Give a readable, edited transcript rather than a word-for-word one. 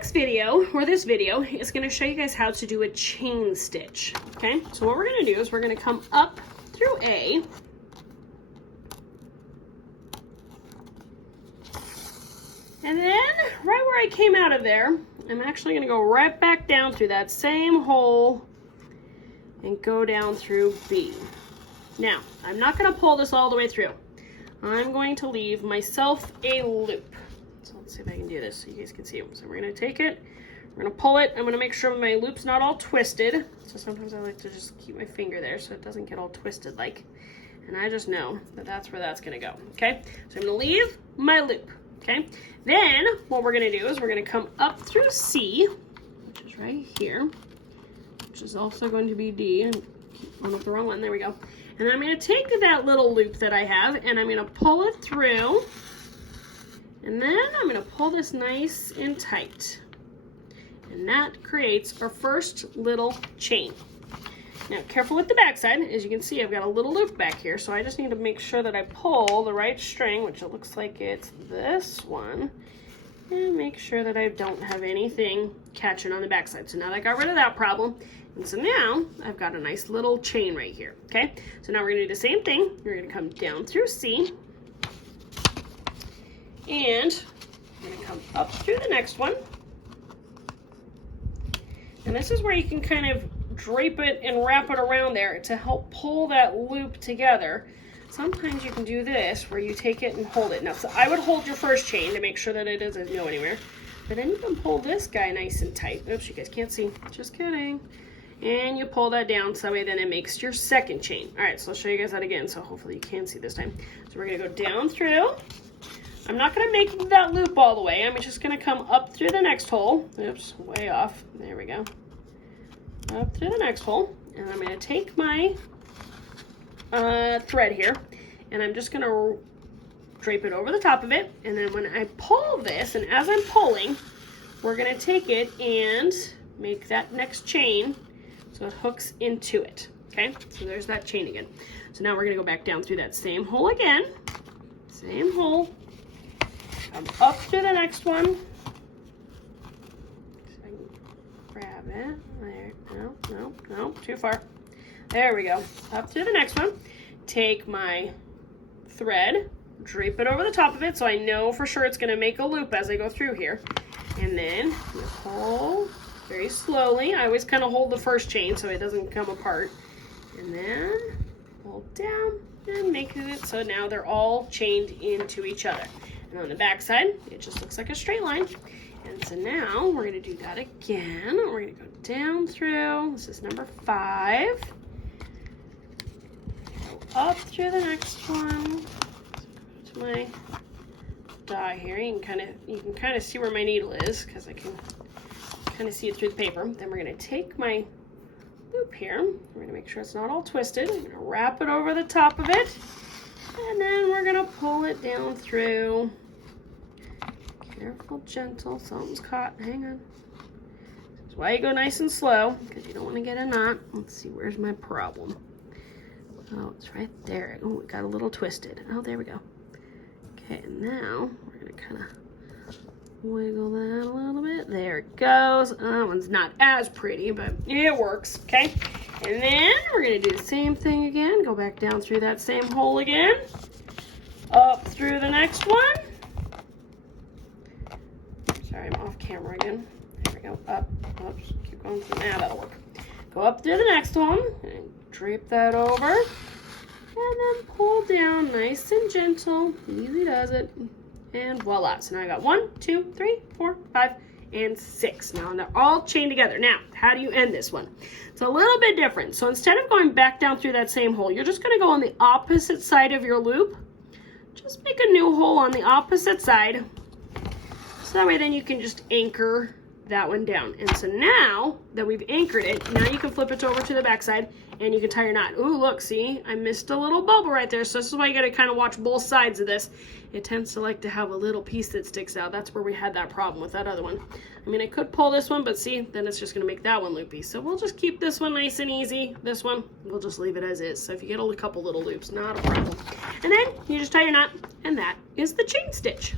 next video, or this video, is going to show you guys how to do a chain stitch. Okay, so what we're going to do is we're going to come up through A. And then, right where I came out of there, I'm actually going to go right back down through that same hole and go down through B. Now, I'm not going to pull this all the way through. I'm going to leave myself a loop. So let's see if I can do this so you guys can see it. So we're going to take it, we're going to pull it. I'm going to make sure my loop's not all twisted. So sometimes I like to just keep my finger there so it doesn't get all twisted like. And I just know that that's where that's going to go. Okay, so I'm going to leave my loop. Okay, then what we're going to do is we're going to come up through C, which is right here, which is also going to be D. And I'm up the wrong one. There we go. And I'm going to take that little loop that I have and I'm going to pull it through. And then I'm going to pull this nice and tight. And that creates our first little chain. Now, careful with the back side. As you can see, I've got a little loop back here, so I just need to make sure that I pull the right string, which it looks like it's this one, and make sure that I don't have anything catching on the back side. So now I got rid of that problem. And so now I've got a nice little chain right here, okay? So now we're gonna do the same thing. We're gonna come down through C, and I'm gonna come up through the next one. And this is where you can kind of drape it and wrap it around there to help pull that loop together. Sometimes you can do this where you take it and hold it. Now, so I would hold your first chain to make sure that it doesn't go anywhere. But then you can pull this guy nice and tight. Oops, you guys can't see. Just kidding. And you pull that down so that way then it makes your second chain. All right, so I'll show you guys that again, so hopefully you can see this time. So we're gonna go down through. I'm not gonna make that loop all the way. I'm just gonna come up through the next hole. Oops, way off. There we go. Up through the next hole. And I'm gonna take my thread here, and I'm just gonna drape it over the top of it. And then when I pull this, and as I'm pulling, we're gonna take it and make that next chain so it hooks into it. Okay, so there's that chain again. So now we're gonna go back down through that same hole again. Same hole. Come up to the next one. So I can grab it. There. No, too far. There we go. Up to the next one. Take my thread, drape it over the top of it so I know for sure it's gonna make a loop as I go through here. And then you pull very slowly. I always kind of hold the first chain so it doesn't come apart. And then pull down and make it so now they're all chained into each other. And on the back side, it just looks like a straight line. And so now we're going to do that again. We're going to go down through. This is number 5. Go up through the next one. So go to my die here. You can kind of see where my needle is because I can kind of see it through the paper. Then we're going to take my loop here. We're going to make sure it's not all twisted. I'm going to wrap it over the top of it. And then we're going to pull it down through. Careful, gentle, something's caught. Hang on. That's why you go nice and slow, because you don't want to get a knot. Let's see, where's my problem? Oh, it's right there. Oh, it got a little twisted. Oh, there we go. Okay, and now we're going to kind of wiggle that a little bit. There it goes. That one's not as pretty, but it works, okay? And then we're going to do the same thing again. Go back down through that same hole again. Up through the next one. Sorry, I'm off camera again. There we go. Up. Oops. Keep going through. Now that'll work. Go up through the next one and drape that over. And then pull down nice and gentle. Easy does it. And voila. So now I got 1, 2, 3, 4, 5, and 6. Now they're all chained together. Now, how do you end this one? It's a little bit different. So instead of going back down through that same hole, you're just going to go on the opposite side of your loop. Just make a new hole on the opposite side. So that way then you can just anchor that one down. And so now that we've anchored it, now you can flip it over to the back side and you can tie your knot. Ooh, look, see, I missed a little bubble right there. So this is why you gotta kind of watch both sides of this. It tends to like to have a little piece that sticks out. That's where we had that problem with that other one. I mean, I could pull this one, but see, then it's just gonna make that one loopy. So we'll just keep this one nice and easy. This one, we'll just leave it as is. So if you get a couple little loops, not a problem. And then you just tie your knot, and that is the chain stitch.